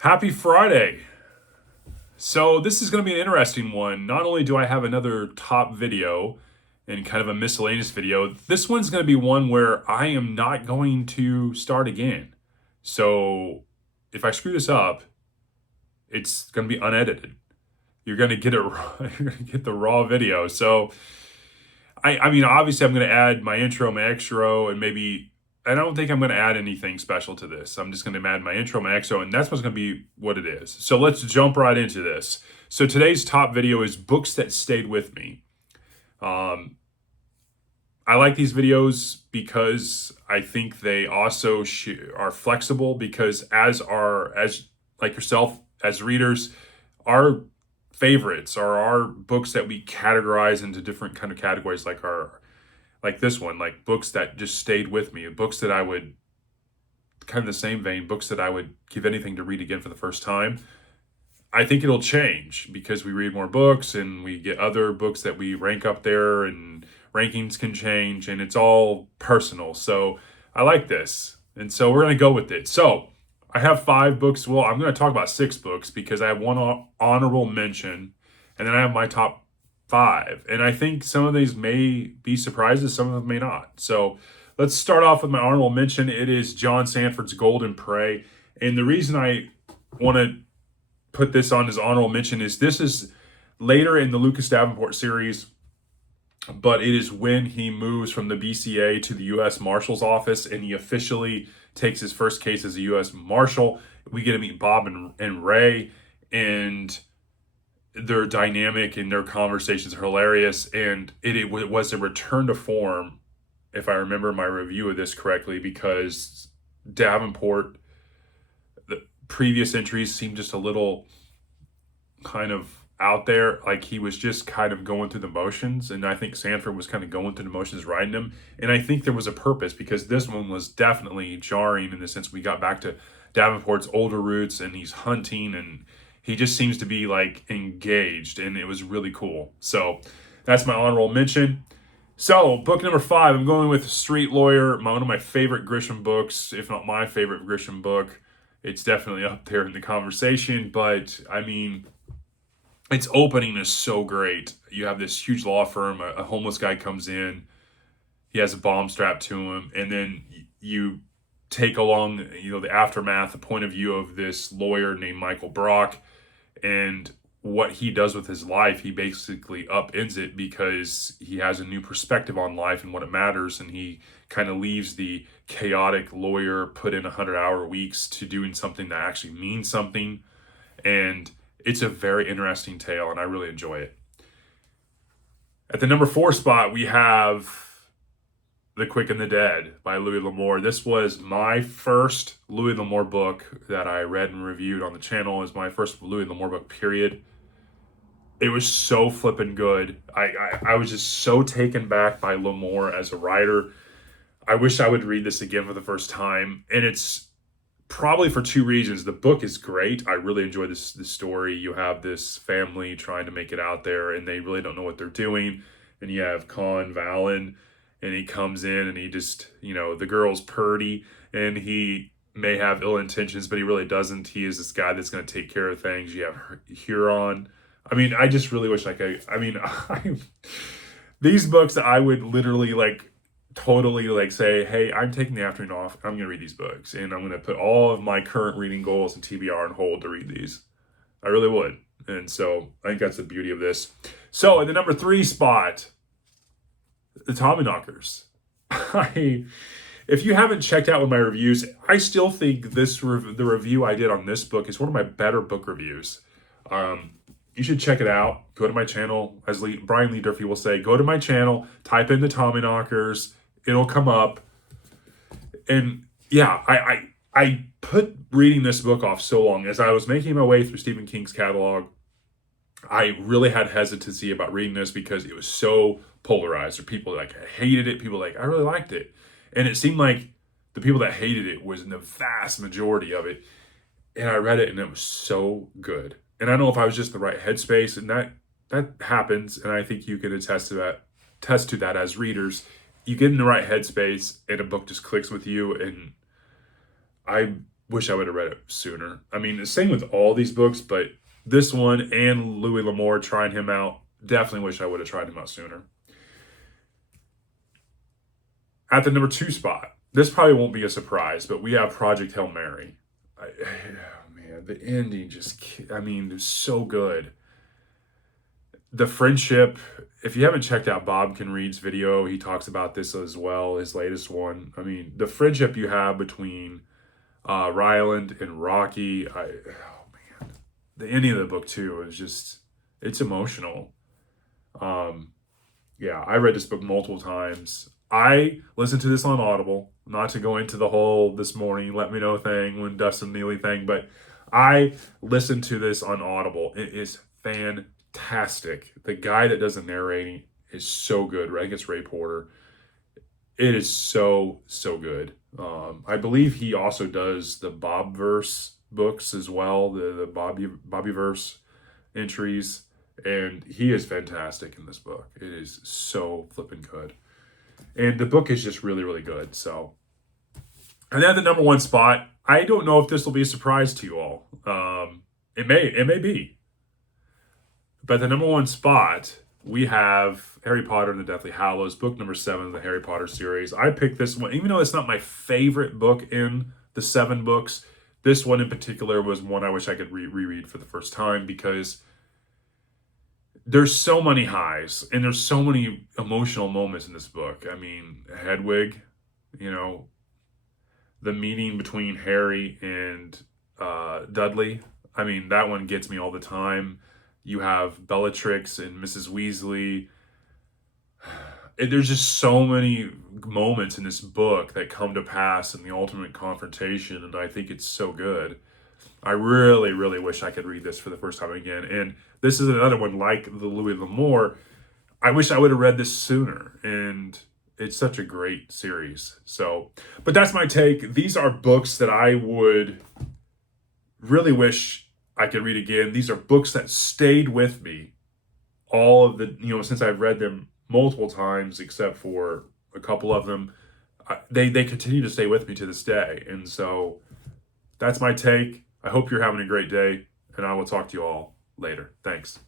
Happy Friday. So this is going to be an interesting one. Not only do I have another top video and kind of a miscellaneous video, this one's going to be one where I am not going to start again. So if I screw this up, it's going to be unedited. You're going to get it raw, you're going to get the raw video. So I mean, obviously I'm going to add my intro, my extra, and maybe I don't think I'm going to add anything special to this. I'm just going to add my intro, my extra, and that's what's going to be what it is. So let's jump right into this. So today's top video is books that stayed with me. I like these videos because I think they also are flexible because as like yourself as readers, our favorites are our books that we categorize into different kind of categories, like this one, like books that just stayed with me, books that I would kind of the same vein, books that I would give anything to read again for the first time. I think it'll change because we read more books and we get other books that we rank up there, and rankings can change, and it's all personal. So I like this. And so we're going to go with it. So I have 5 books. Well, I'm going to talk about 6 books because I have one honorable mention, and then I have my top 5. And I think some of these may be surprises, some of them may not. So let's start off with my honorable mention. It is John Sandford's Golden Prey. And the reason I want to put this on as honorable mention is this is later in the Lucas Davenport series, but it is when he moves from the BCA to the U.S. Marshal's office and he officially takes his first case as a U.S. Marshal. We get to meet Bob and Ray, and their dynamic and their conversations are hilarious. And it was a return to form, if I remember my review of this correctly, because Davenport, the previous entries seemed just a little kind of out there, like he was just kind of going through the motions, and I think Sandford was kind of going through the motions writing them, and I think there was a purpose because this one was definitely jarring in the sense we got back to Davenport's older roots and he's hunting and he just seems to be like engaged, and it was really cool. So that's my honorable mention. So book number 5, I'm going with Street Lawyer, one of my favorite Grisham books, if not my favorite Grisham book. It's definitely up there in the conversation, but I mean, its opening is so great. You have this huge law firm, a homeless guy comes in, he has a bomb strapped to him, and then you take along, the aftermath, the point of view of this lawyer named Michael Brock, and what he does with his life. He basically upends it because he has a new perspective on life and what it matters, and he kind of leaves the chaotic lawyer put in 100-hour weeks to doing something that actually means something. And it's a very interesting tale, and I really enjoy it. At the number 4 spot, we have The Quick and the Dead by Louis L'Amour. This was my first Louis L'Amour book that I read and reviewed on the channel. It was my first Louis L'Amour book, period. It was so flippin' good. I was just so taken back by L'Amour as a writer. I wish I would read this again for the first time, and it's probably for 2 reasons. The book is great. I really enjoy this story. You have this family trying to make it out there, and they really don't know what they're doing. And you have Con Vallon, and he comes in, and he just, the girl's purdy, and he may have ill intentions, but he really doesn't. He is this guy that's going to take care of things. You have Huron. I mean, I just really wish these books, I would literally totally say, hey, I'm taking the afternoon off. I'm going to read these books, and I'm going to put all of my current reading goals and TBR on hold to read these. I really would. And so I think that's the beauty of this. So in the number 3 spot, the Tommyknockers. If you haven't checked out one of my reviews, I still think the review I did on this book is one of my better book reviews. You should check it out. Go to my channel. As Brian Lee Durfee will say, go to my channel, type in the Tommyknockers. It'll come up. And yeah, I put reading this book off so long. As I was making my way through Stephen King's catalog, I really had hesitancy about reading this because it was so polarized. Or people hated it, people I really liked it. And it seemed like the people that hated it was in the vast majority of it. And I read it, and it was so good. And I don't know if I was just in the right headspace, and that happens, and I think you can attest to that as readers. You get in the right headspace, and a book just clicks with you, and I wish I would have read it sooner. I mean, the same with all these books, but this one and Louis L'Amour trying him out, definitely wish I would have tried him out sooner. At the number 2 spot, this probably won't be a surprise, but we have Project Hail Mary. Oh man, the ending just, I mean, it's so good. The friendship, if you haven't checked out Bob Can Read's video, he talks about this as well, his latest one. I mean, the friendship you have between Ryland and Rocky, oh man, the ending of the book too is just, it's emotional. Yeah, I read this book multiple times. I listened to this on Audible, not to go into the whole this morning let me know thing when Dustin Neely thing, but I listened to this on Audible. It is fantastic. The guy that does the narrating is so good. I think it's Ray Porter. It is so good. I believe he also does the Bobverse books as well, the Bobbyverse entries, and he is fantastic in this book. It is so flippin' good. And the book is just really good. So, and then the number 1 spot, I don't know if this will be a surprise to you all. It may be. But the number 1 spot, we have Harry Potter and the Deathly Hallows, book number 7 of the Harry Potter series. I picked this one, even though it's not my favorite book in the 7 books, this one in particular was one I wish I could reread for the first time, because there's so many highs and there's so many emotional moments in this book. I mean, Hedwig, you know, the meeting between Harry and Dudley. I mean, that one gets me all the time. You have Bellatrix and Mrs. Weasley. There's just so many moments in this book that come to pass in the ultimate confrontation, and I think it's so good. I really wish I could read this for the first time again. And this is another one like the Louis L'Amour. I wish I would have read this sooner. And it's such a great series. So, but that's my take. These are books that I would really wish I could read again. These are books that stayed with me all of the, since I've read them multiple times, except for a couple of them. They continue to stay with me to this day. And so that's my take. I hope you're having a great day, and I will talk to you all later. Thanks.